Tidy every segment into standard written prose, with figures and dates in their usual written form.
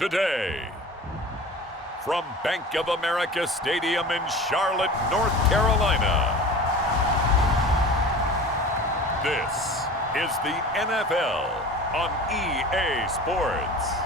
today. From Bank of America Stadium in Charlotte, North Carolina, this is the NFL on EA Sports.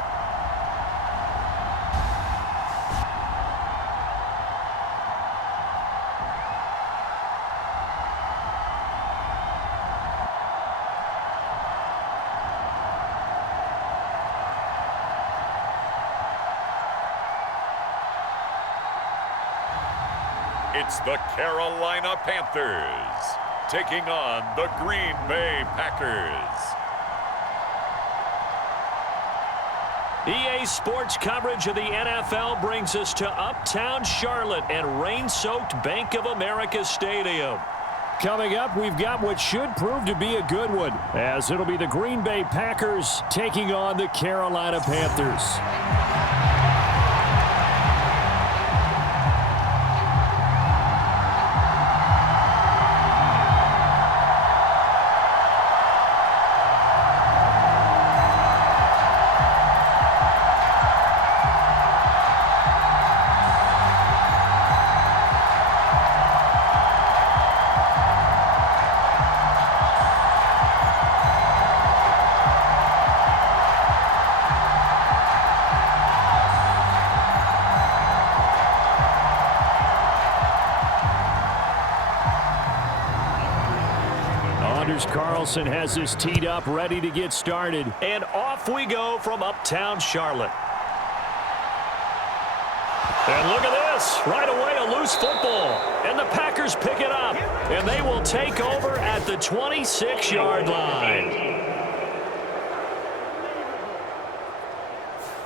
It's the Carolina Panthers taking on the Green Bay Packers. EA Sports coverage of the NFL brings us to uptown Charlotte and rain-soaked Bank of America Stadium. Coming up, we've got what should prove to be a good one, as it'll be the Green Bay Packers taking on the Carolina Panthers. Carlson has this teed up, ready to get started. And off we go from uptown Charlotte. And look at this. Right away, a loose football. And the Packers pick it up. And they will take over at the 26-yard line.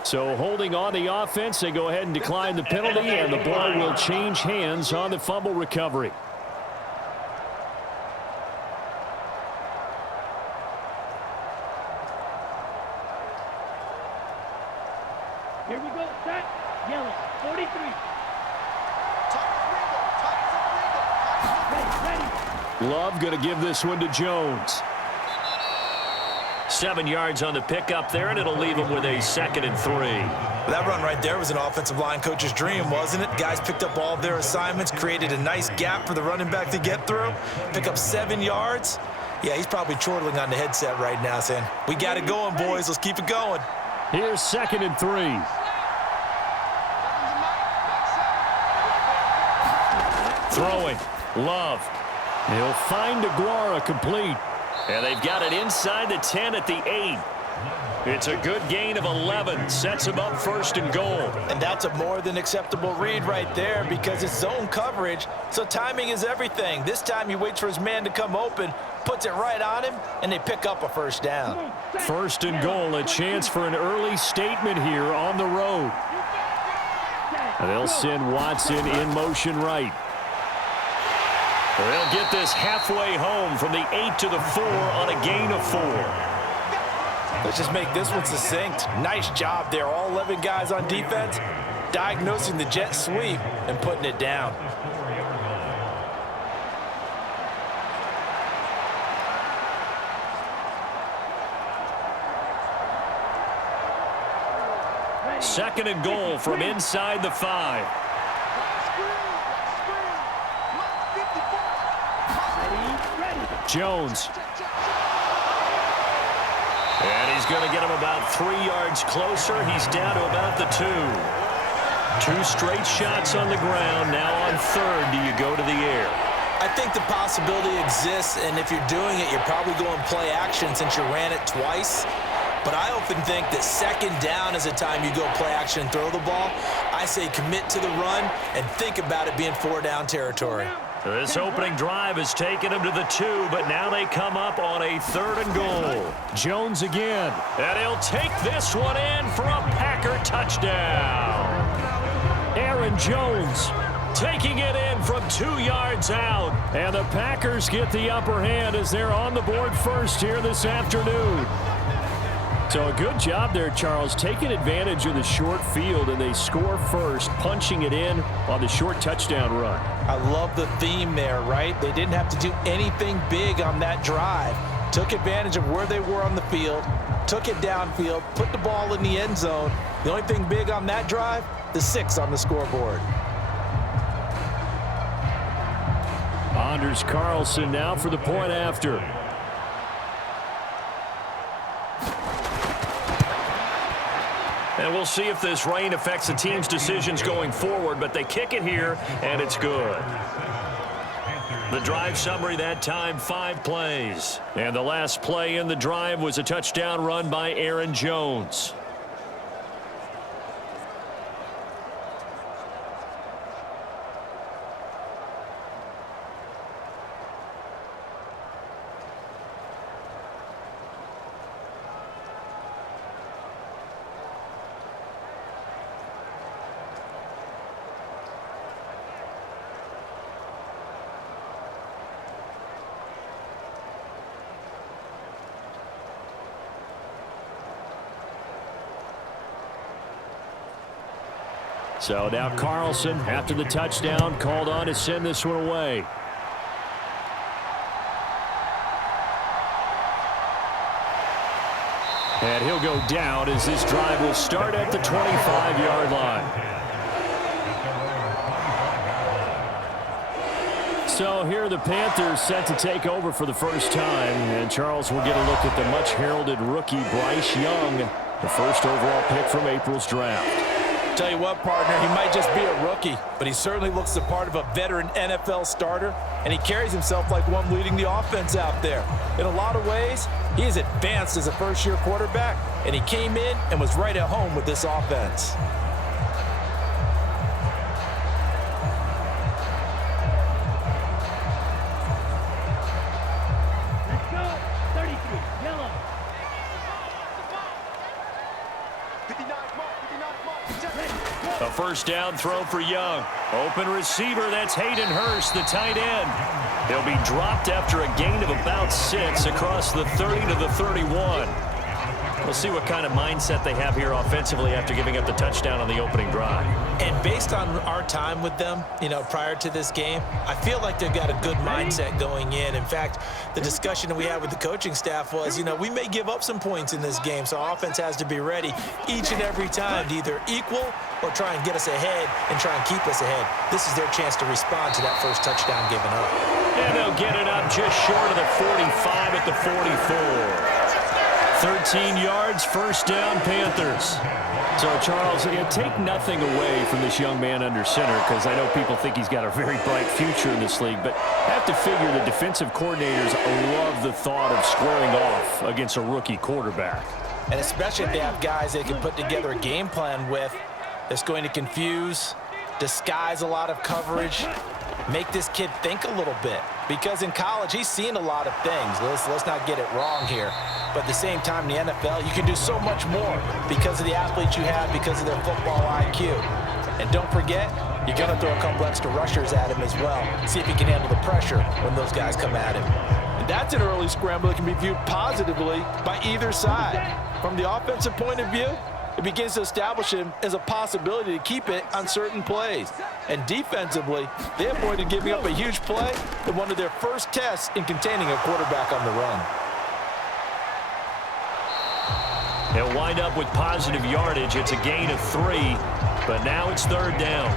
So holding on the offense, they go ahead and decline the penalty, and the ball will change hands on the fumble recovery. Here we go, set, yellow, 43. Ready. Love going to give this one to Jones. 7 yards on the pickup there, and it'll leave him with a 2nd and 3. That run right there was an offensive line coach's dream, wasn't it? Guys picked up all of their assignments, created a nice gap for the running back to get through, pick up 7 yards. Yeah, he's probably chortling on the headset right now saying, we got it going, boys. Let's keep it going. Here's 2nd and 3. Throwing. Love. He'll find Aguara complete. And they've got it inside the 10 at the 8. It's a good gain of 11. Sets him up 1st and goal. And that's a more than acceptable read right there because it's zone coverage, so timing is everything. This time he waits for his man to come open, puts it right on him, and they pick up a 1st down. 1st and goal, a chance for an early statement here on the road. They'll send Watson in motion right. They'll get this halfway home from the 8 to the 4 on a gain of 4. Let's just make this one succinct. Nice job there. All 11 guys on defense diagnosing the jet sweep and putting it down. Second and goal from inside the 5. Jones. And he's going to get him about 3 yards closer. He's down to about the 2. 2 straight shots on the ground. Now on 3rd, do you go to the air? I think the possibility exists, and if you're doing it, you're probably going play action since you ran it twice. But I often think that 2nd down is a time you go play action and throw the ball. I say commit to the run and think about it being 4-down territory. This opening drive has taken him to the 2, but now they come up on a 3rd and goal. Jones again. And he'll take this one in for a Packer touchdown. Aaron Jones taking it in from 2 yards out. And the Packers get the upper hand as they're on the board first here this afternoon. So a good job there, Charles, taking advantage of the short field, and they score first, punching it in on the short touchdown run. I love the theme there, right? They didn't have to do anything big on that drive took advantage of where they were on the field, took it downfield, put the ball in the end zone. The only thing big on that drive, the 6 on the scoreboard. Anders Carlson now for the point after. And we'll see if this rain affects the team's decisions going forward, but they kick it here, and it's good. The drive summary that time, 5 plays. And the last play in the drive was a touchdown run by Aaron Jones. So now Carlson, after the touchdown, called on to send this one away. And he'll go down as this drive will start at the 25-yard line. So here are the Panthers set to take over for the first time. And Charles will get a look at the much-heralded rookie Bryce Young, the first overall pick from April's draft. Tell you what, partner, he might just be a rookie, but he certainly looks the part of a veteran NFL starter, and he carries himself like one leading the offense out there. In a lot of ways, he is advanced as a first-year quarterback, and he came in and was right at home with this offense. Let's go. 33, yellow. A first down throw for Young. Open receiver, that's Hayden Hurst, the tight end. He'll be dropped after a gain of about 6 across the 30 to the 31. We'll see what kind of mindset they have here offensively after giving up the touchdown on the opening drive. And based on our time with them, prior to this game, I feel like they've got a good mindset going in. In fact, the discussion that we had with the coaching staff was, we may give up some points in this game, so our offense has to be ready each and every time to either equal or try and get us ahead and try and keep us ahead. This is their chance to respond to that first touchdown given up. And they'll get it up just short of the 45 at the 44. 13 yards, first down, Panthers. So, Charles, take nothing away from this young man under center, because I know people think he's got a very bright future in this league, but I have to figure the defensive coordinators love the thought of squaring off against a rookie quarterback. And especially if they have guys they can put together a game plan with that's going to confuse, disguise a lot of coverage, make this kid think a little bit. Because in college, he's seen a lot of things. Let's not get it wrong here. But at the same time, in the NFL, you can do so much more because of the athletes you have, because of their football IQ. And don't forget, you're going to throw a couple extra rushers at him as well. See if he can handle the pressure when those guys come at him. And that's an early scramble that can be viewed positively by either side. From the offensive point of view, it begins to establish him as a possibility to keep it on certain plays. And defensively, they avoided giving up a huge play in one of their first tests in containing a quarterback on the run. He'll wind up with positive yardage. It's a gain of 3, but now it's third down.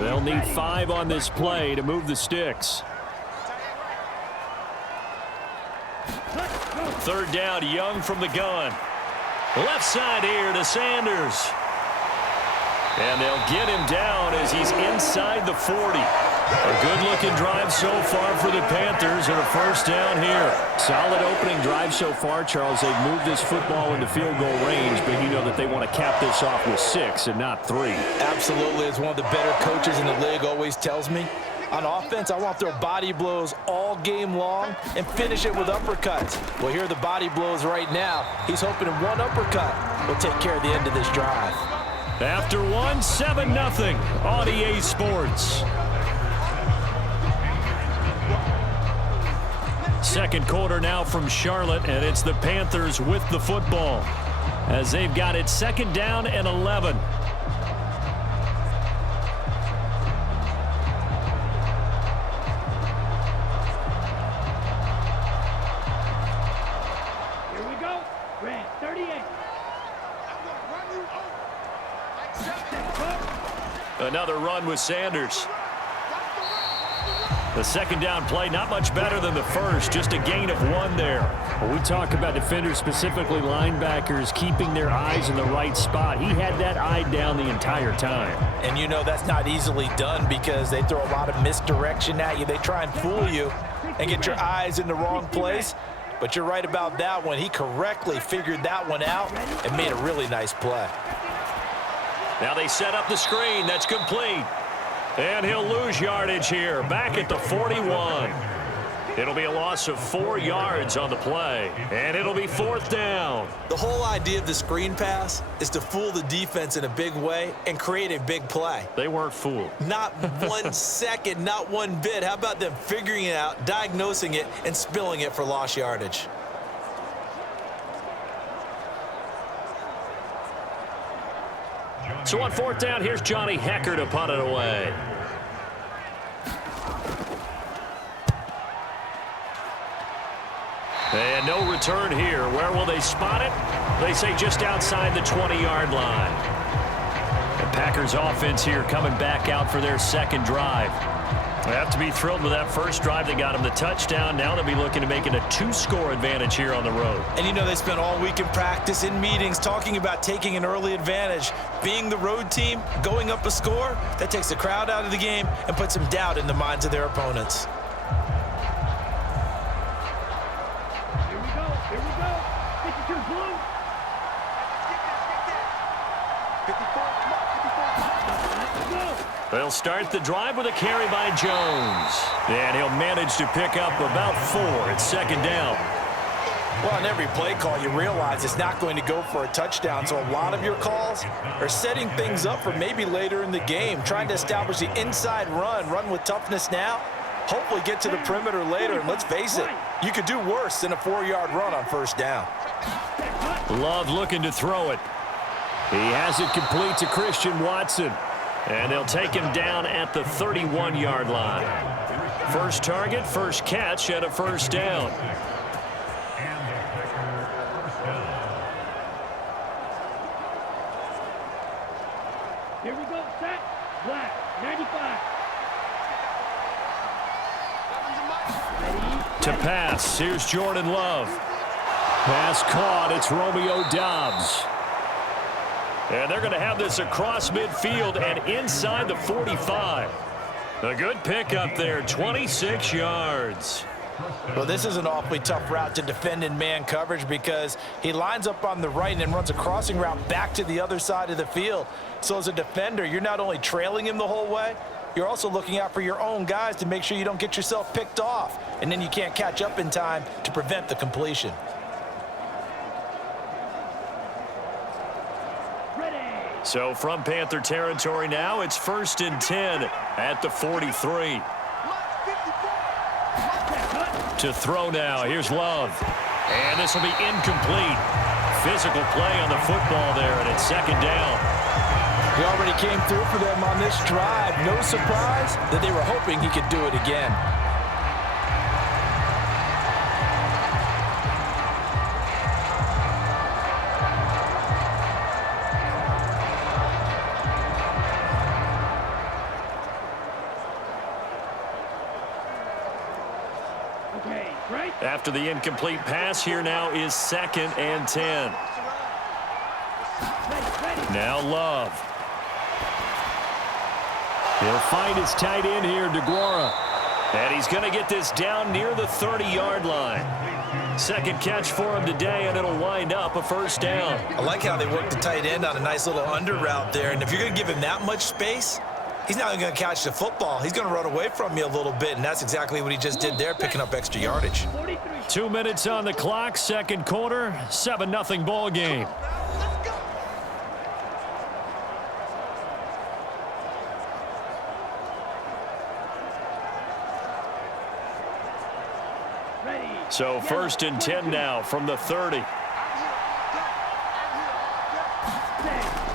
They'll need 5 on this play to move the sticks. Third down, Young from the gun. Left side here to Sanders. And they'll get him down as he's inside the 40. A good-looking drive so far for the Panthers and a first down here. Solid opening drive so far, Charles. They've moved this football into field goal range, but you know that they want to cap this off with 6 and not 3. Absolutely. As one of the better coaches in the league always tells me, on offense, I want to throw body blows all game long and finish it with uppercuts. Well, here are the body blows right now. He's hoping one uppercut will take care of the end of this drive. After 1, 7-0 on EA Sports. Second quarter now from Charlotte, and it's the Panthers with the football. as they've got it 2nd down and 11. Here we go. Red 38. Another run with Sanders. The 2nd down play, not much better than the first, just a gain of 1 there. When we talk about defenders, specifically linebackers, keeping their eyes in the right spot, he had that eye down the entire time. And you know that's not easily done because they throw a lot of misdirection at you. They try and fool you and get your eyes in the wrong place. But you're right about that one. He correctly figured that one out and made a really nice play. Now they set up the screen. That's complete. And he'll lose yardage here, back at the 41. It'll be a loss of 4 yards on the play, and it'll be 4th down. The whole idea of the screen pass is to fool the defense in a big way and create a big play. They weren't fooled. Not 1 second, not 1 bit. How about them figuring it out, diagnosing it, and spilling it for lost yardage? So on 4th down, here's Johnny Hecker to punt it away. And no return here. Where will they spot it? They say just outside the 20-yard line. The Packers offense here coming back out for their 2nd drive. They have to be thrilled with that first drive. They got them the touchdown. Now they'll be looking to make it a 2-score advantage here on the road. And you know they spent all week in practice, in meetings, talking about taking an early advantage. Being the road team, going up a score, that takes the crowd out of the game and puts some doubt in the minds of their opponents. Here we go. 52 blue. 54. Let's go. They'll start the drive with a carry by Jones. And he'll manage to pick up about 4 at 2nd down. Well, on every play call, you realize it's not going to go for a touchdown, so a lot of your calls are setting things up for maybe later in the game, trying to establish the inside run with toughness now, hopefully get to the perimeter later, and let's face it, you could do worse than a 4-yard run on 1st down. Love looking to throw it. He has it complete to Christian Watson. And they'll take him down at the 31-yard line. First target, first catch, and a 1st down. Here we go. Set. Black. 95. To pass, here's Jordan Love. Pass caught, it's Romeo Doubs. And they're going to have this across midfield and inside the 45. A good pickup there, 26 yards. Well, this is an awfully tough route to defend in man coverage because he lines up on the right and then runs a crossing route back to the other side of the field. So as a defender, you're not only trailing him the whole way, you're also looking out for your own guys to make sure you don't get yourself picked off. And then you can't catch up in time to prevent the completion. So from Panther territory now, it's 1st and 10 at the 43. To throw now, here's Love. And this will be incomplete. Physical play on the football there, and it's 2nd down. He already came through for them on this drive. No surprise that they were hoping he could do it again. After the incomplete pass, here now is 2nd and 10. Now Love. He'll find his tight end here, DeGuara. And he's going to get this down near the 30-yard line. 2nd catch for him today, and it'll wind up a 1st down. I like how they work the tight end on a nice little under route there. And if you're going to give him that much space, he's not even going to catch the football. He's going to run away from you a little bit, and that's exactly what he just did there, picking up extra yardage. 2 minutes on the clock, 2nd quarter, 7-0 ball game. So 1st and 10 now from the 30.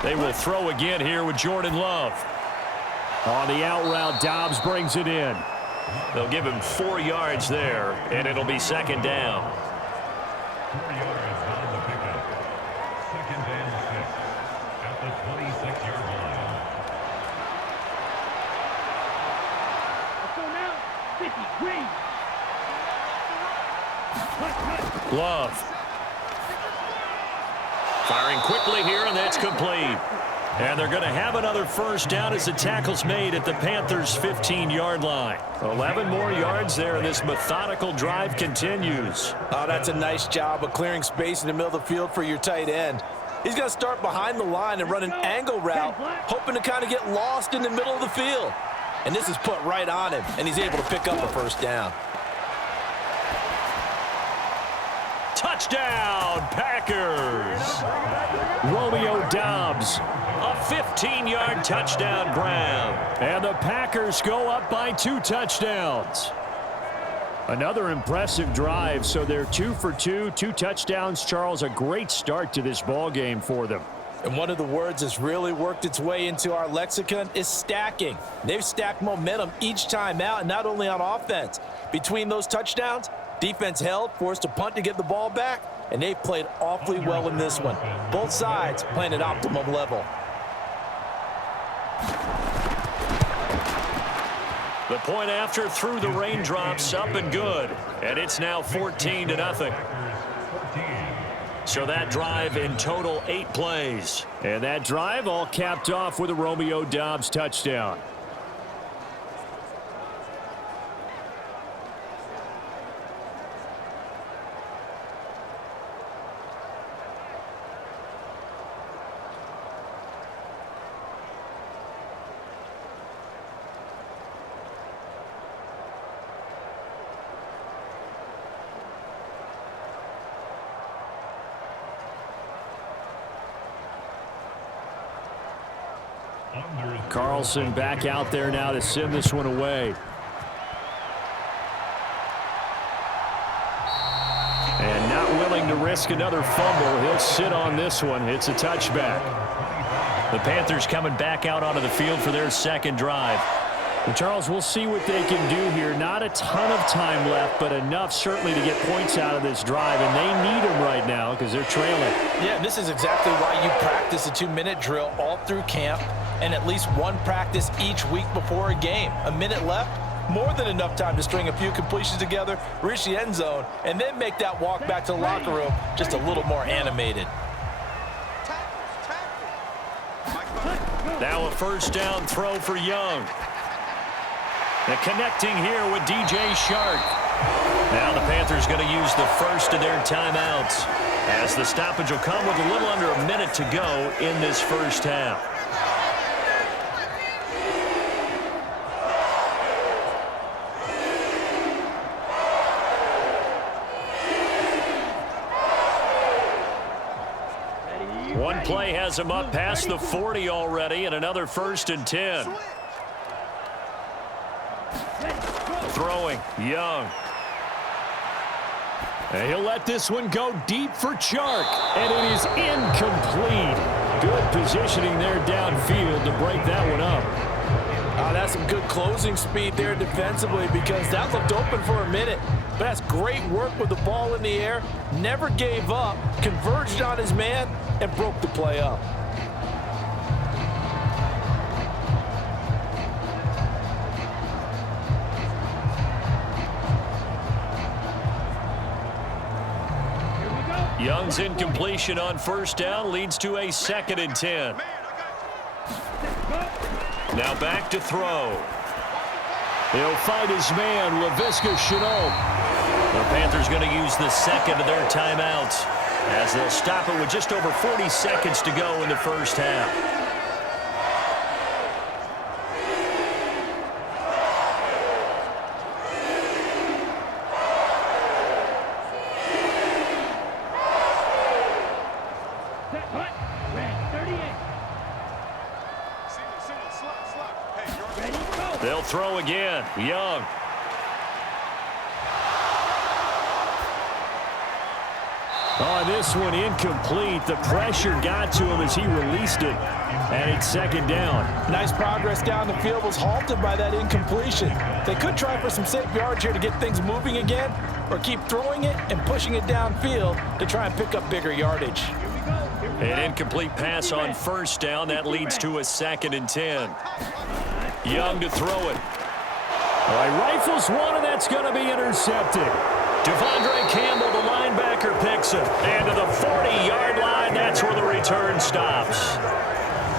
They will throw again here with Jordan Love. On the out route, Dobbs brings it in. They'll give him 4 yards there, and it'll be second down. 4 yards on the pickup. Second and 6 at the 26-yard line. Let's go now. 50, green. Love. Firing quickly here, and that's complete. And they're going to have another first down as the tackle's made at the Panthers' 15-yard line. 11 more yards there, and this methodical drive continues. Oh, that's a nice job of clearing space in the middle of the field for your tight end. He's going to start behind the line and run an angle route, hoping to kind of get lost in the middle of the field. And this is put right on him, and he's able to pick up a first down. Touchdown, Packers! Romeo Dobbs. A 15-yard touchdown grab. And the Packers go up by 2 touchdowns. Another impressive drive, so they're 2 for 2, 2 touchdowns. Charles, a great start to this ball game for them. And one of the words that's really worked its way into our lexicon is stacking. They've stacked momentum each time out, and not only on offense. Between those touchdowns, defense held, forced a punt to get the ball back, and they've played awfully well in this one. Both sides playing at optimum level. The point after through the raindrops, up and good. And it's now 14-0. So that drive in total 8 plays. And that drive all capped off with a Romeo Dobbs touchdown. Carlson back out there now to send this one away. And not willing to risk another fumble. He'll sit on this one. It's a touchback. The Panthers coming back out onto the field for their second drive. Well, Charles, we'll see what they can do here. Not a ton of time left, but enough certainly to get points out of this drive. And they need them right now because they're trailing. Yeah, this is exactly why you practice a 2-minute drill all through camp and at least one practice each week before a game. A minute left, more than enough time to string a few completions together, reach the end zone, and then make that walk back to the locker room just a little more animated. Now a first down throw for Young. And connecting here with DJ Chark. Now the Panthers going to use the first of their timeouts, as the stoppage will come with a little under a minute to go in this first half. One play has him up past the 40 already, and another 1st and 10. Throwing, Young. And he'll let this one go deep for Chark. And it is incomplete. Good positioning there downfield to break that one up. That's some good closing speed there defensively, because that looked open for a minute. But that's great work with the ball in the air. Never gave up, converged on his man, and broke the play up. Young's incompletion on first down leads to a 2nd and 10. Now back to throw. He'll find his man, Laviska Shenault. The Panthers going to use the second of their timeouts, as they'll stop it with just over 40 seconds to go in the first half. They'll throw again. Oh, this one incomplete. The pressure got to him as he released it, and it's second down. Nice progress down the field was halted by that incompletion. They could try for some safe yards here to get things moving again, or keep throwing it and pushing it downfield to try and pick up bigger yardage. An incomplete pass on first down. That leads to a 2nd and 10. Young to throw it. All right, rifles one, and that's going to be intercepted. Devondre Campbell, the linebacker, picks it. And to the 40-yard line, that's where the return stops.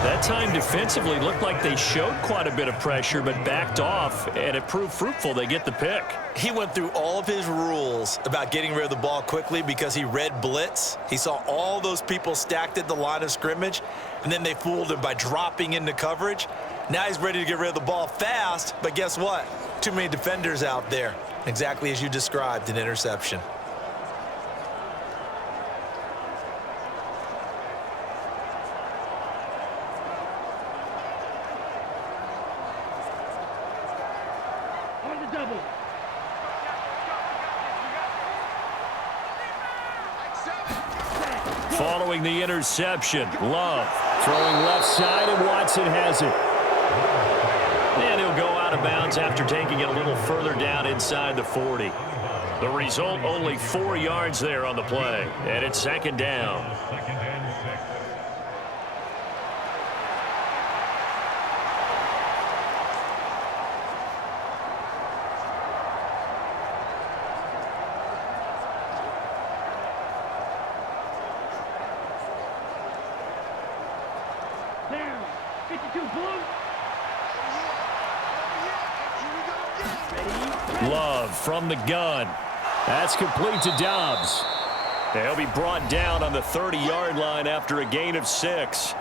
That time defensively looked like they showed quite a bit of pressure but backed off, and it proved fruitful. They get the pick. He went through all of his rules about getting rid of the ball quickly because he read blitz. He saw all those people stacked at the line of scrimmage, and then they fooled him by dropping into coverage. Now he's ready to get rid of the ball fast, but guess what? Too many defenders out there. Exactly as you described, an interception. On the double. Following the interception, Love. Throwing left side, and Watson has it. And he'll go out of bounds after taking it a little further down inside the 40. The result, only 4 yards there on the play. And it's second down. 2nd and 6. Down. 52 blue. Ready. Love from the gun. That's complete to Dobbs. They'll be brought down on the 30-yard line after a gain of 6.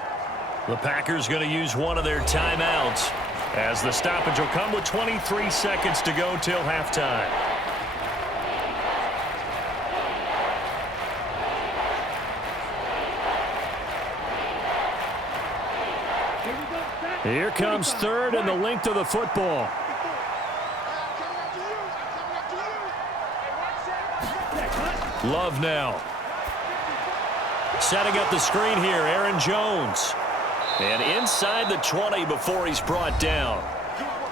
The Packers going to use one of their timeouts as the stoppage will come with 23 seconds to go till halftime. Here we go. Set. Here comes third and the length of the football. Love now. Setting up the screen here, Aaron Jones. And inside the 20 before he's brought down.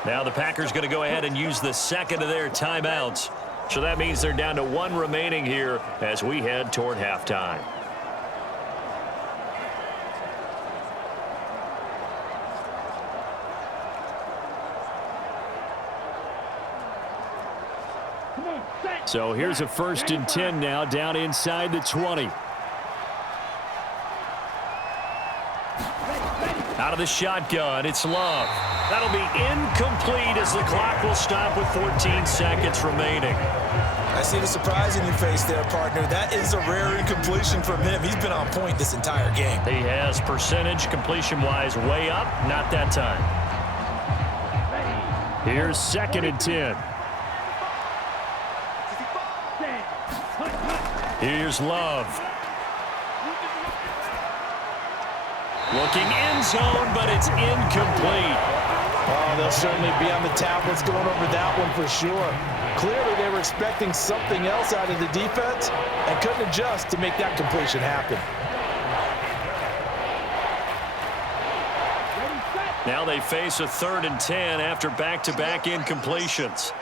Now the Packers going to go ahead and use the second of their timeouts. So that means they're down to 1 remaining here as we head toward halftime. Come on, set. So here's a 1st and 10 now, down inside the 20. Out of the shotgun, it's Love. That'll be incomplete as the clock will stop with 14 seconds remaining. I see the surprise in your face there, partner. That is a rare incompletion from him. He's been on point this entire game. He has percentage completion-wise way up, not that time. Here's 2nd and 10. Here's Love. Looking end zone, but it's incomplete. Oh, they'll certainly be on the tablets going over that one for sure. Clearly, they were expecting something else out of the defense and couldn't adjust to make that completion happen. Now they face a 3rd and 10 after back-to-back incompletions.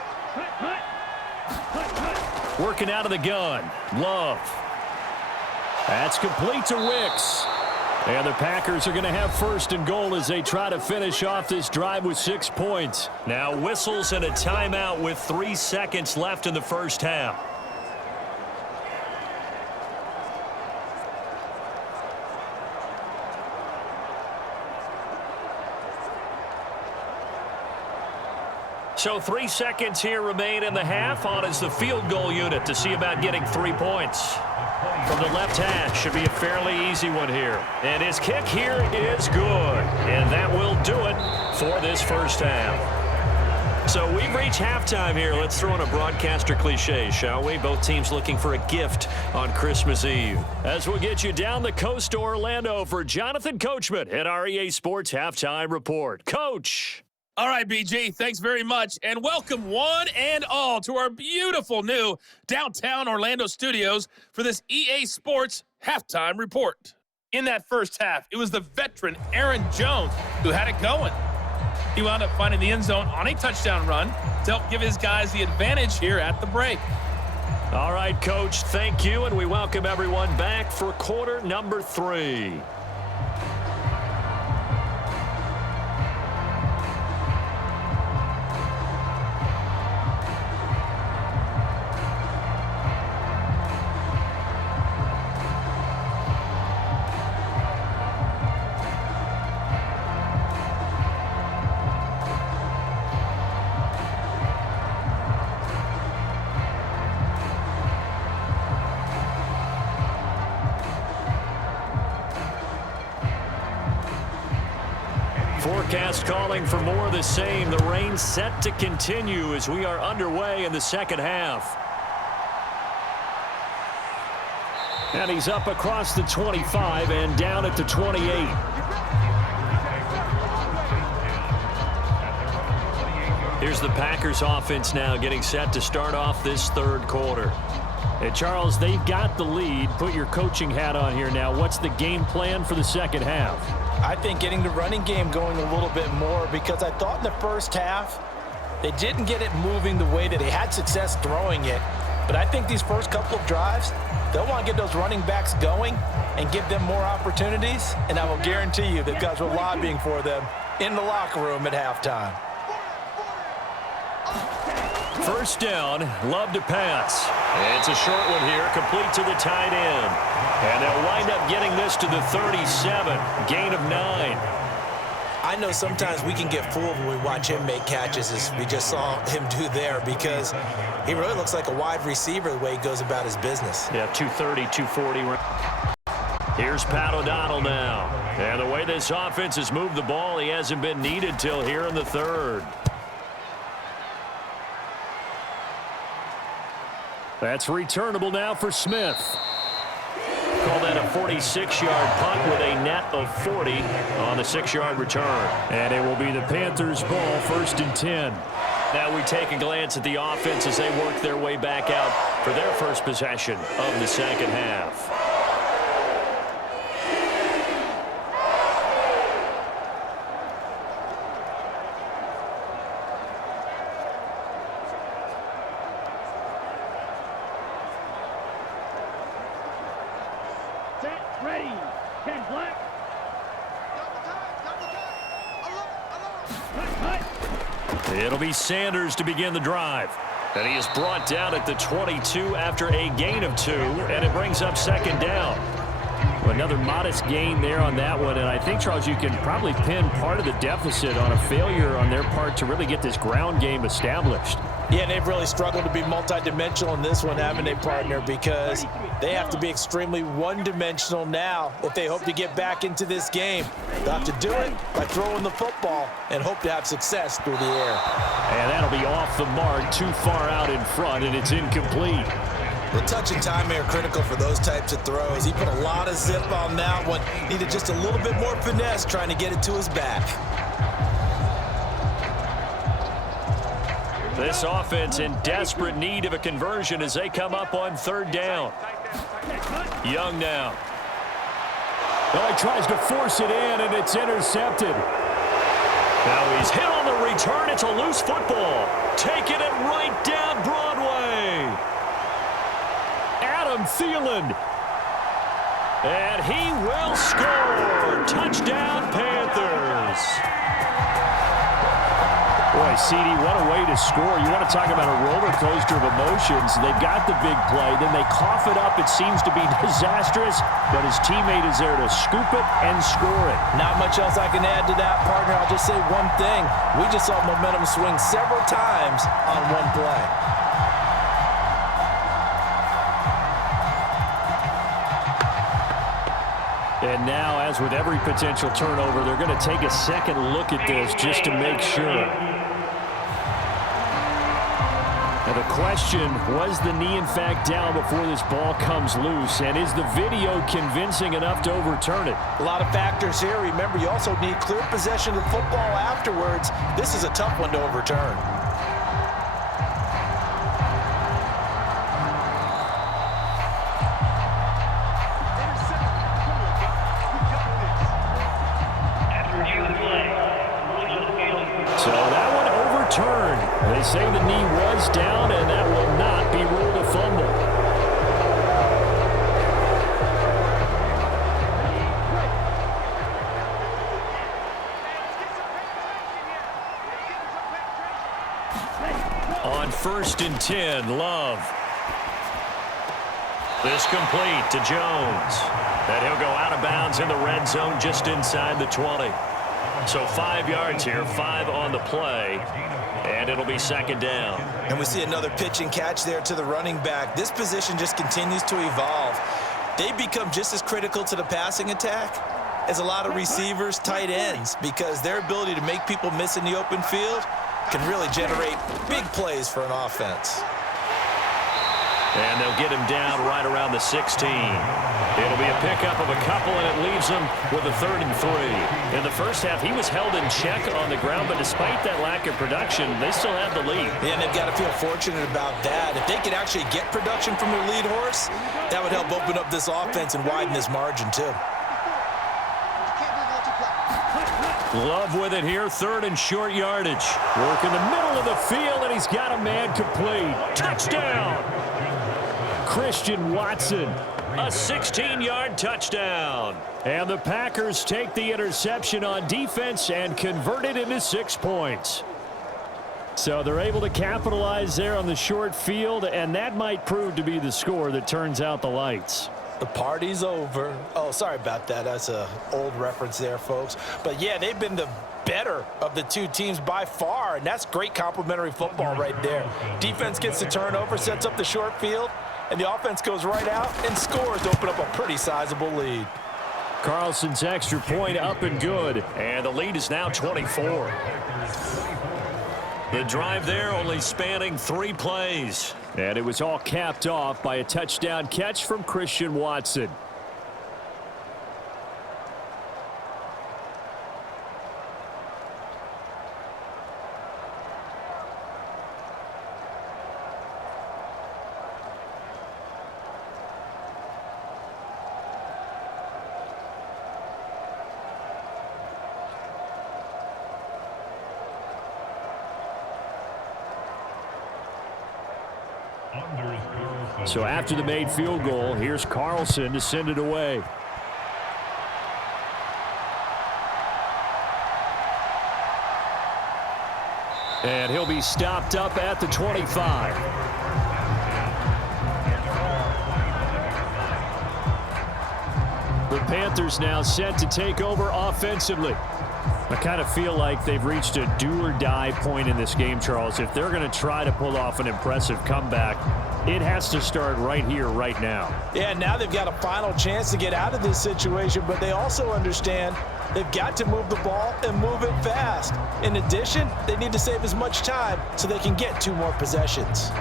Working out of the gun, Love. That's complete to Wicks. And the Packers are going to have 1st and goal as they try to finish off this drive with 6 points. Now whistles and a timeout with 3 seconds left in the first half. So 3 seconds here remain in the half. On is the field goal unit to see about getting 3 points. From the left hash, should be a fairly easy one here. And his kick here is good. And that will do it for this first half. So we've reached halftime here. Let's throw in a broadcaster cliche, shall we? Both teams looking for a gift on Christmas Eve. As we'll get you down the coast to Orlando for Jonathan Coachman at our EA Sports Halftime Report. Coach! All right, BG, thanks very much, and welcome one and all to our beautiful new downtown Orlando studios for this EA Sports Halftime Report. In that first half, it was the veteran Aaron Jones who had it going. He wound up finding the end zone on a touchdown run to help give his guys the advantage here at the break. All right, Coach, thank you, and we welcome everyone back for quarter number 3. Forecast calling for more of the same. The rain set to continue as we are underway in the second half. And he's up across the 25 and down at the 28. Here's the Packers offense now getting set to start off this third quarter. Hey, Charles, they've got the lead. Put your coaching hat on here now. What's the game plan for the second half? I think getting the running game going a little bit more, because I thought in the first half they didn't get it moving the way that they had success throwing it. But I think these first couple of drives, they'll want to get those running backs going and give them more opportunities. And I will guarantee you that guys were lobbying for them in the locker room at halftime. First down, love to pass. It's a short one here, complete to the tight end. And they'll wind up getting this to the 37, gain of 9. I know sometimes we can get fooled when we watch him make catches, as we just saw him do there, because he really looks like a wide receiver the way he goes about his business. Yeah, 230, 240. Here's Pat O'Donnell now. And the way this offense has moved the ball, he hasn't been needed till here in the third. That's returnable now for Smith. Call that a 46-yard punt with a net of 40 on the 6-yard return. And it will be the Panthers' ball, 1st and 10. Now we take a glance at the offense as they work their way back out for their first possession of the second half. Ready. 10 black. It'll be Sanders to begin the drive. And he is brought down at the 22 after a gain of 2, and it brings up second down. Another modest gain there on that one, and I think, Charles, you can probably pin part of the deficit on a failure on their part to really get this ground game established. Yeah, and they've really struggled to be multidimensional in this one, haven't they, partner? Because they have to be extremely one-dimensional now if they hope to get back into this game. They'll have to do it by throwing the football and hope to have success through the air. And that'll be off the mark, too far out in front, and it's incomplete. The touch and timing are critical for those types of throws. He put a lot of zip on that one. Needed just a little bit more finesse trying to get it to his back. This offense in desperate need of a conversion as they come up on third down. Young now. Well, he tries to force it in, and it's intercepted. Now he's hit on the return. It's a loose football. Taking it right down Broadway. Thielen. And he will score. Touchdown, Panthers. Boy, CD, what a way to score. You want to talk about a roller coaster of emotions. They've got the big play. Then they cough it up. It seems to be disastrous, but his teammate is there to scoop it and score it. Not much else I can add to that, partner. I'll just say one thing. We just saw momentum swing several times on one play. And now, as with every potential turnover, they're going to take a second look at this just to make sure. Now the question, was the knee in fact down before this ball comes loose? And is the video convincing enough to overturn it? A lot of factors here. Remember, you also need clear possession of the football afterwards. This is a tough one to overturn. So that one overturned. They say the knee was down, and that will not be ruled a fumble. On 1st and 10, Love. This complete to Jones. And he'll go out of bounds in the red zone just inside the 20. So 5 yards here, 5 on the play, and it'll be 2nd down. And we see another pitch and catch there to the running back. This position just continues to evolve. They become just as critical to the passing attack as a lot of receivers, tight ends, because their ability to make people miss in the open field can really generate big plays for an offense. And they'll get him down right around the 16. It'll be a pickup of a couple, and it leaves him with a 3rd and 3. In the first half, he was held in check on the ground, but despite that lack of production, they still have the lead. Yeah, and they've got to feel fortunate about that. If they could actually get production from their lead horse, that would help open up this offense and widen this margin, too. Love with it here, 3rd and short yardage. Work in the middle of the field, and he's got a man complete. Touchdown! Christian Watson. A 16-yard touchdown. And the Packers take the interception on defense and convert it into 6 points. So they're able to capitalize there on the short field, and that might prove to be the score that turns out the lights. The party's over. Oh, sorry about that. That's an old reference there, folks. But, yeah, they've been the better of the two teams by far, and that's great complementary football right there. Defense gets the turnover, sets up the short field, and the offense goes right out and scores to open up a pretty sizable lead. Carlson's extra point up and good, and the lead is now 24. The drive there only spanning 3 plays. And it was all capped off by a touchdown catch from Christian Watson. So after the made field goal, here's Carlson to send it away. And he'll be stopped up at the 25. The Panthers now set to take over offensively. I kind of feel like they've reached a do-or-die point in this game, Charles. If they're going to try to pull off an impressive comeback, it has to start right here, right now. Yeah, now they've got a final chance to get out of this situation, but they also understand they've got to move the ball and move it fast. In addition, they need to save as much time so they can get 2 more possessions.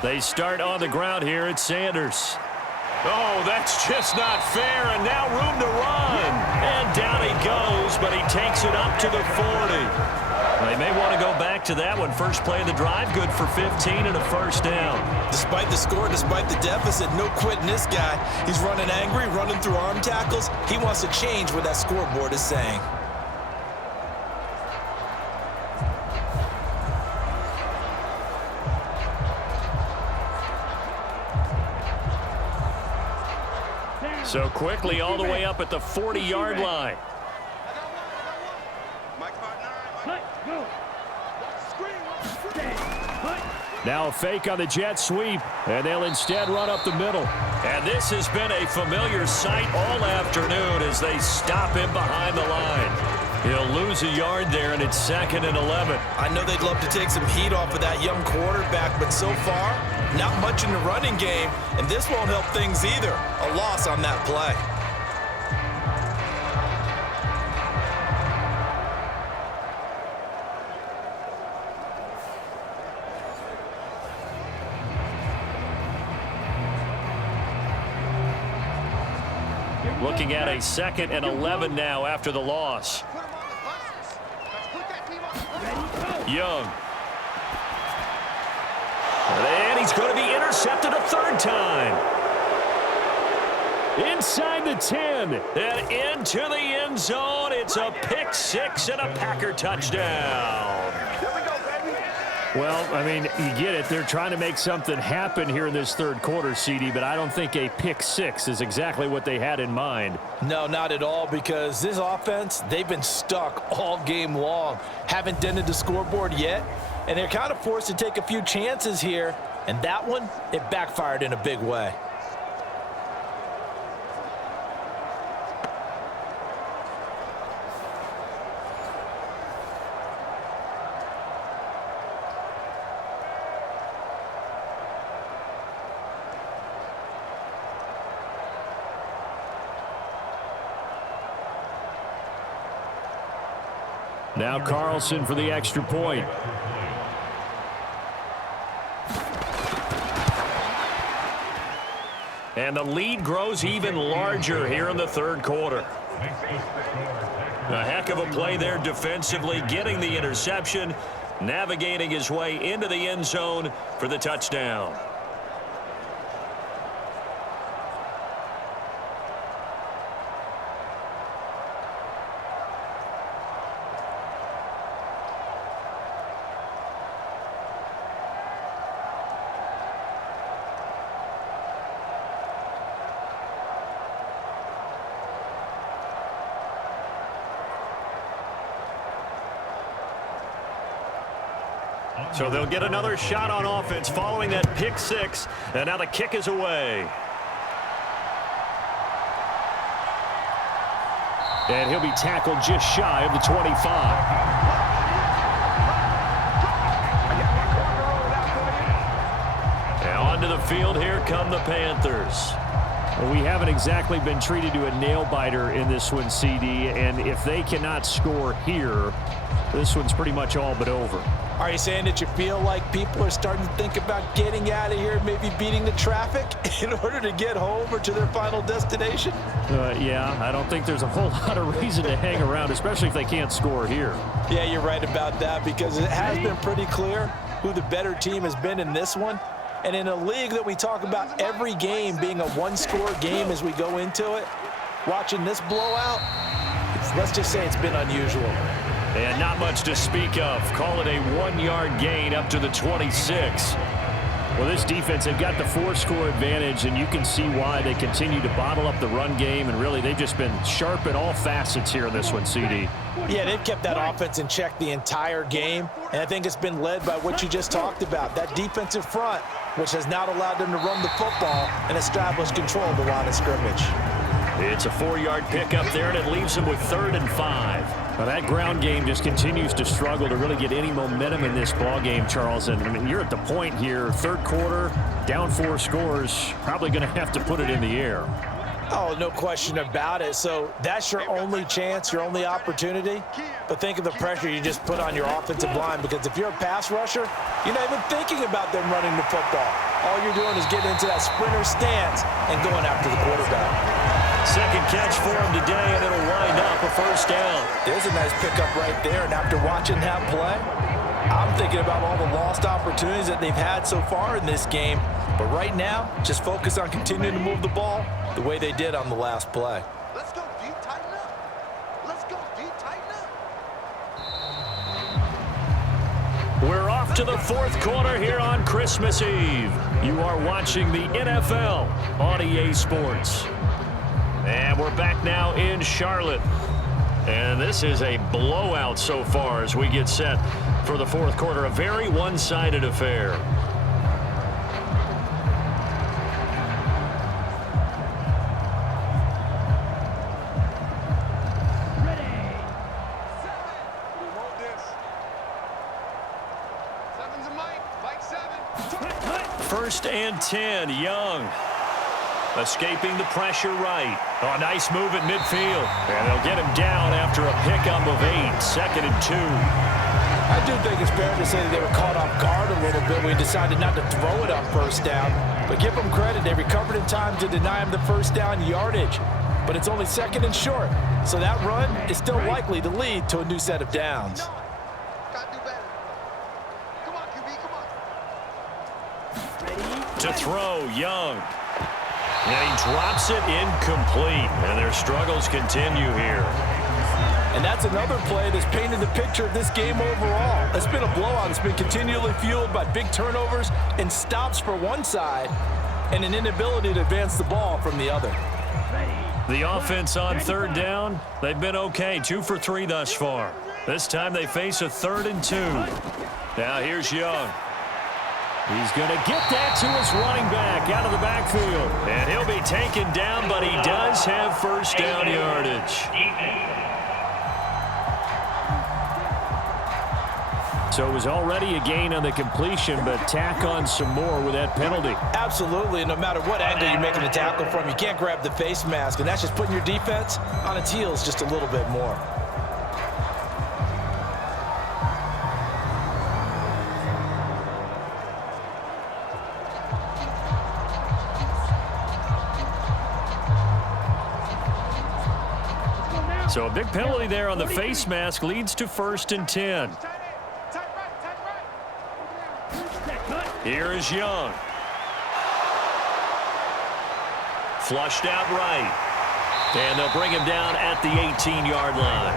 They start on the ground here at Sanders. Oh, that's just not fair, and now room to run. And down he goes, but he takes it up to the 40. They may want to go back to that one. First play of the drive, good for 15 and a 1st down. Despite the score, despite the deficit, no quitting this guy. He's running angry, running through arm tackles. He wants to change what that scoreboard is saying. So quickly all the way up at the 40-yard line. Now a fake on the jet sweep, and they'll instead run up the middle. And this has been a familiar sight all afternoon as they stop him behind the line. He'll lose a yard there, and it's 2nd and 11. I know they'd love to take some heat off of that young quarterback, but so far, Not much in the running game, and this won't help things either. A loss on that play. Looking at a 2nd and 11 now after the loss. Young. And he's going to be intercepted a 3rd time. Inside the 10. And into the end zone. It's a pick 6 and a Packer touchdown. Well, I mean, you get it. They're trying to make something happen here in this 3rd quarter, CD, but I don't think a pick 6 is exactly what they had in mind. No, not at all, because this offense, they've been stuck all game long. Haven't dented the scoreboard yet, and they're kind of forced to take a few chances here, and that one, it backfired in a big way. Now Carlson for the extra point. And the lead grows even larger here in the 3rd quarter. A heck of a play there defensively, getting the interception, navigating his way into the end zone for the touchdown. So they'll get another shot on offense following that pick 6, and now the kick is away. And he'll be tackled just shy of the 25. Now onto the field, here come the Panthers. Well, we haven't exactly been treated to a nail-biter in this one, CD, and if they cannot score here, this one's pretty much all but over. Are you saying that you feel like people are starting to think about getting out of here, maybe beating the traffic in order to get home or to their final destination? Yeah, I don't think there's a whole lot of reason to hang around, especially if they can't score here. Yeah, you're right about that, because it has been pretty clear who the better team has been in this one. And in a league that we talk about every game being a one-score game as we go into it, watching this blowout, let's just say it's been unusual. And not much to speak of. Call it a 1-yard gain up to the 26. Well, this defense, they've got the 4-score advantage, and you can see why they continue to bottle up the run game, and really they've just been sharp at all facets here in this one, CD. Yeah, they've kept that offense in check the entire game, and I think it's been led by what you just talked about, that defensive front, which has not allowed them to run the football and establish control of the line of scrimmage. It's a 4-yard pickup there, and it leaves them with 3rd and 5. Well, that ground game just continues to struggle to really get any momentum in this ball game, Charles. And I mean, you're at the point here, 3rd quarter, down 4 scores, probably going to have to put it in the air. Oh, no question about it. So that's your only chance, your only opportunity. But think of the pressure you just put on your offensive line, because if you're a pass rusher, you're not even thinking about them running the football. All you're doing is getting into that sprinter stance and going after the quarterback. 2nd catch for him today, and it'll wind up a 1st down. There's a nice pickup right there, and after watching that play, I'm thinking about all the lost opportunities that they've had so far in this game. But right now, just focus on continuing to move the ball the way they did on the last play. Let's go, D, tighten up. Let's go, D, tighten up. We're off to the 4th quarter here on Christmas Eve. You are watching the NFL on EA Sports. And we're back now in Charlotte. And this is a blowout so far as we get set for the 4th quarter. A very one-sided affair. 1st and 10. Young escaping the pressure right. Oh, nice move at midfield. And they'll get him down after a pickup of 8. 2nd and 2. I do think it's fair to say that they were caught off guard a little bit when he decided not to throw it on 1st down. But give them credit. They recovered in time to deny him the 1st down yardage. But it's only 2nd and short. So that run is still likely to lead to a new set of downs. Gotta do better. Come on, QB, come on. To throw, Young. And he drops it incomplete. And their struggles continue here. And that's another play that's painted the picture of this game overall. It's been a blowout. It's been continually fueled by big turnovers and stops for one side and an inability to advance the ball from the other. The offense on 3rd down, they've been okay. 2 for 3 thus far. This time they face a 3rd and 2. Now here's Young. He's going to get that to his running back out of the backfield. And he'll be taken down, but he does have 1st down yardage. So it was already a gain on the completion, but tack on some more with that penalty. Absolutely, and no matter what angle you're making the tackle from, you can't grab the face mask, and that's just putting your defense on its heels just a little bit more. So a big penalty there on the face mask leads to 1st and 10. Here is Young. Flushed out right. And they'll bring him down at the 18-yard line.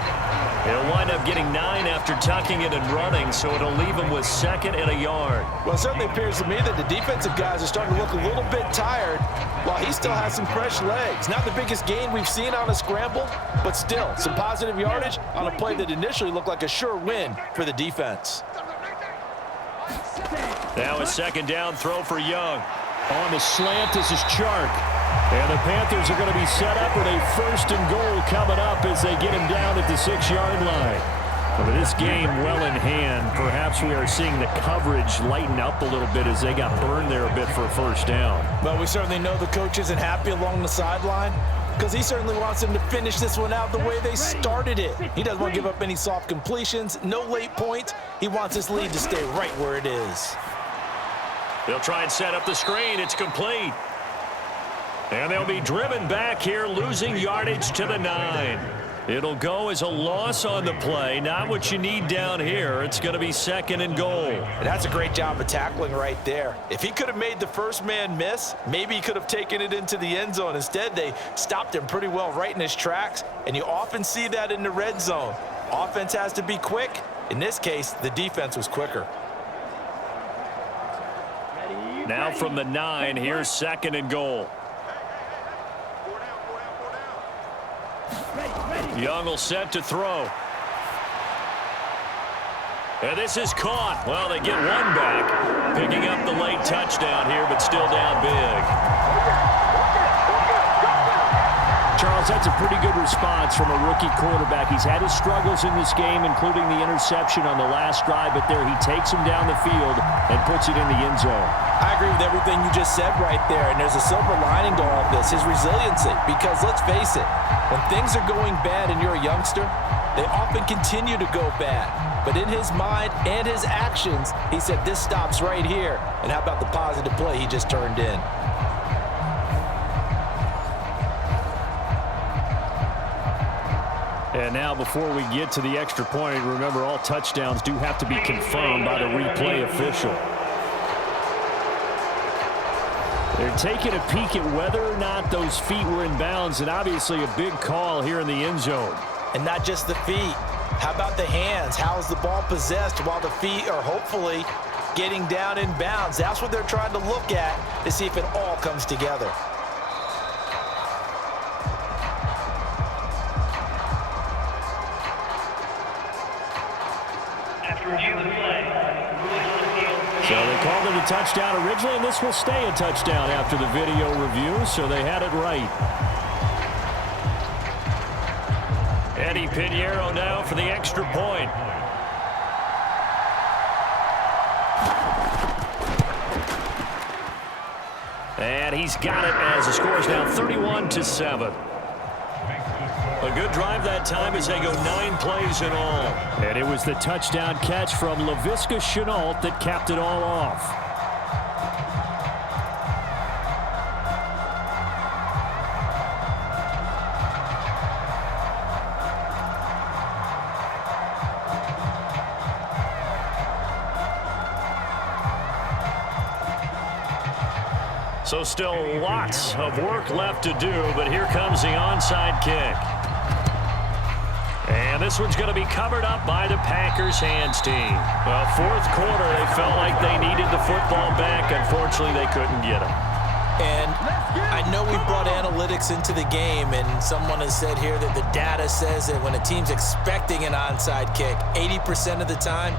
He'll wind up getting 9 after tucking it and running, so it'll leave him with 2nd and a yard. Well, it certainly appears to me that the defensive guys are starting to look a little bit tired while he still has some fresh legs. Not the biggest gain we've seen on a scramble, but still some positive yardage on a play that initially looked like a sure win for the defense. Now a 2nd down throw for Young. On the slant, this is Chark. And the Panthers are going to be set up with a 1st and goal coming up as they get him down at the 6-yard line. But this game well in hand. Perhaps we are seeing the coverage lighten up a little bit as they got burned there a bit for a 1st down. Well, we certainly know the coach isn't happy along the sideline because he certainly wants them to finish this one out the way they started it. He doesn't want to give up any soft completions, no late points. He wants this lead to stay right where it is. They'll try and set up the screen. It's complete. And they'll be driven back here, losing yardage to the 9. It'll go as a loss on the play. Not what you need down here. It's going to be 2nd and goal. And that's a great job of tackling right there. If he could have made the first man miss, maybe he could have taken it into the end zone. Instead, they stopped him pretty well right in his tracks. And you often see that in the red zone. Offense has to be quick. In this case, the defense was quicker. Now from the 9, here's 2nd and goal. Young will set to throw. And this is caught. Well, they get one back, picking up the late touchdown here, but still down big. Charles, that's a pretty good response from a rookie quarterback. He's had his struggles in this game, including the interception on the last drive, but there he takes him down the field and puts it in the end zone. I agree with everything you just said right there, and there's a silver lining to all of this, his resiliency, because let's face it, when things are going bad and you're a youngster, they often continue to go bad. But in his mind and his actions, he said, this stops right here. And how about the positive play he just turned in? And now before we get to the extra point, remember all touchdowns do have to be confirmed by the replay official. They're taking a peek at whether or not those feet were in bounds, and obviously a big call here in the end zone. And not just the feet. How about the hands? How is the ball possessed while the feet are hopefully getting down in bounds? That's what they're trying to look at to see if it all comes together. So they called it a touchdown originally, and this will stay a touchdown after the video review, so they had it right. Eddie Pinheiro now for the extra point. And he's got it as the score is now 31-7. A good drive that time as they go 9 plays in all. And it was the touchdown catch from Laviska Shenault that capped it all off. So still lots of work left to do, but here comes the onside kick. And this one's going to be covered up by the Packers hands team. Well, fourth quarter, they felt like they needed the football back. Unfortunately, they couldn't get it. And I know we brought analytics into the game, and someone has said here that the data says that when a team's expecting an onside kick, 80% of the time,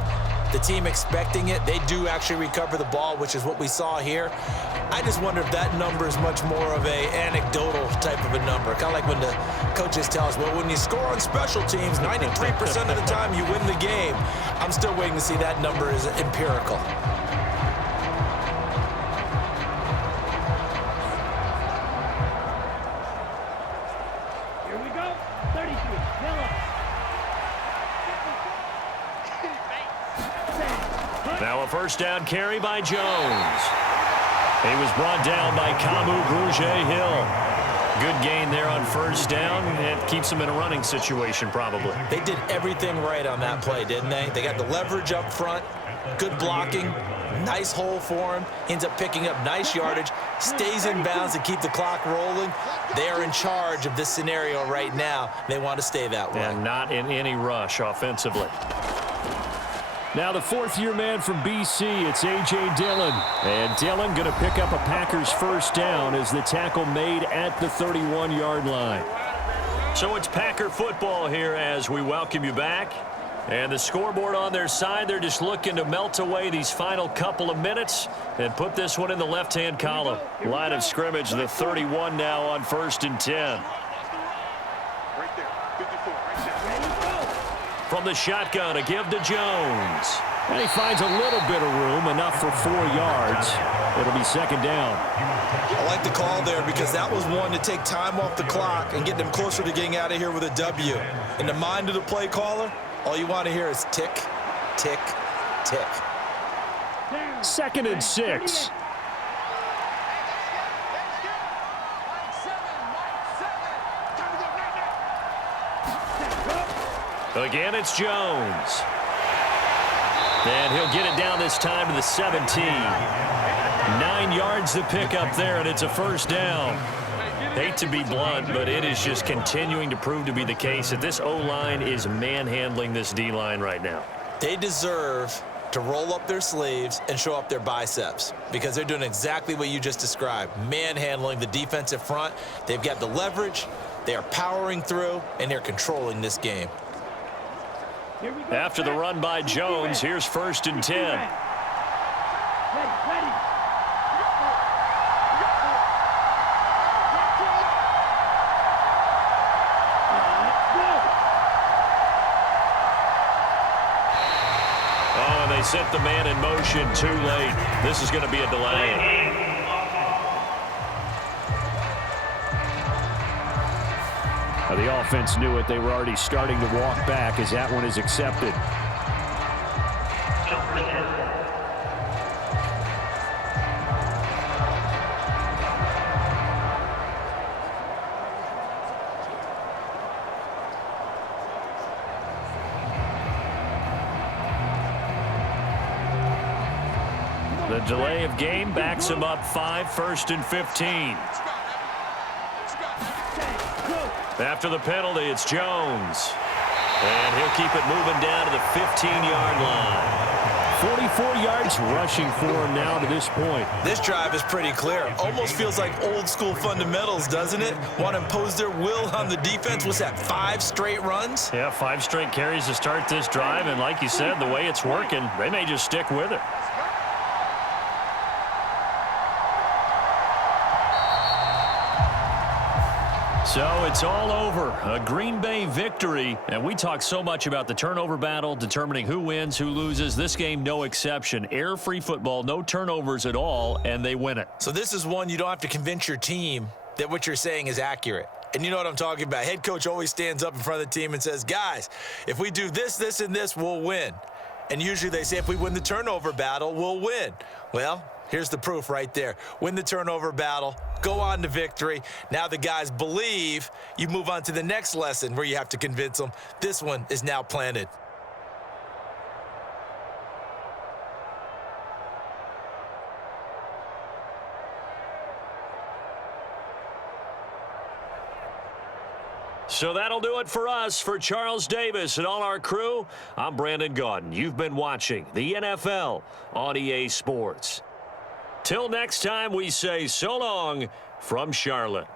the team expecting it, they do actually recover the ball, which is what we saw here. I just wonder if that number is much more of a anecdotal type of a number. Kind of like when the coaches tell us, well, when you score on special teams, 93% of the time you win the game. I'm still waiting to see that number is empirical. Here we go. 33. Now a first down carry by Jones. He was brought down by Kamu Grugier-Hill. Good gain there on first down. It keeps him in a running situation probably. They did everything right on that play, didn't they? They got the leverage up front, good blocking, nice hole for him, ends up picking up nice yardage, stays in bounds to keep the clock rolling. They are in charge of this scenario right now. They want to stay that way. And not in any rush offensively. Now the fourth-year man from BC, it's A.J. Dillon. And Dillon going to pick up a Packers first down as the tackle made at the 31-yard line. So it's Packer football here as we welcome you back. And the scoreboard on their side, they're just looking to melt away these final couple of minutes and put this one in the left-hand column. Line of scrimmage, the 31 now on 1st and 10. From the shotgun, a give to Jones. And he finds a little bit of room, enough for 4 yards. It'll be second down. I like the call there because that was one to take time off the clock and get them closer to getting out of here with a W. In the mind of the play caller, all you want to hear is tick, tick, tick. 2nd and 6. Again, it's Jones. And he'll get it down this time to the 17. 9 yards to pick up there, and it's a first down. Hate to be blunt, but it is just continuing to prove to be the case that this O-line is manhandling this D-line right now. They deserve to roll up their sleeves and show up their biceps because they're doing exactly what you just described, manhandling the defensive front. They've got the leverage, they are powering through, and they're controlling this game. After the run by Jones, here's 1st and 10. Ready. Oh, and they set the man in motion too late. This is going to be a delay. The offense knew it. They were already starting to walk back as that one is accepted. The delay of game backs him up 5, 1st and 15. After the penalty, it's Jones. And he'll keep it moving down to the 15-yard line. 44 yards rushing for him now to this point. This drive is pretty clear. Almost feels like old school fundamentals, doesn't it? Want to impose their will on the defense. What's that, 5 straight runs? Yeah, 5 straight carries to start this drive. And like you said, the way it's working, they may just stick with it. So it's all over. A Green Bay victory. And we talk so much about the turnover battle, determining who wins, who loses. This game, no exception. Air-free football, no turnovers at all, and they win it. So this is one you don't have to convince your team that what you're saying is accurate. And you know what I'm talking about. Head coach always stands up in front of the team and says, guys, if we do this, this, and this, we'll win. And usually they say if we win the turnover battle, we'll win. Well, here's the proof right there. Win the turnover battle, go on to victory. Now the guys believe. You move on to the next lesson where you have to convince them. This one is now planted. So that'll do it for us. For Charles Davis and all our crew, I'm Brandon Gaudin. You've been watching the NFL on EA Sports. Till next time, we say so long from Charlotte.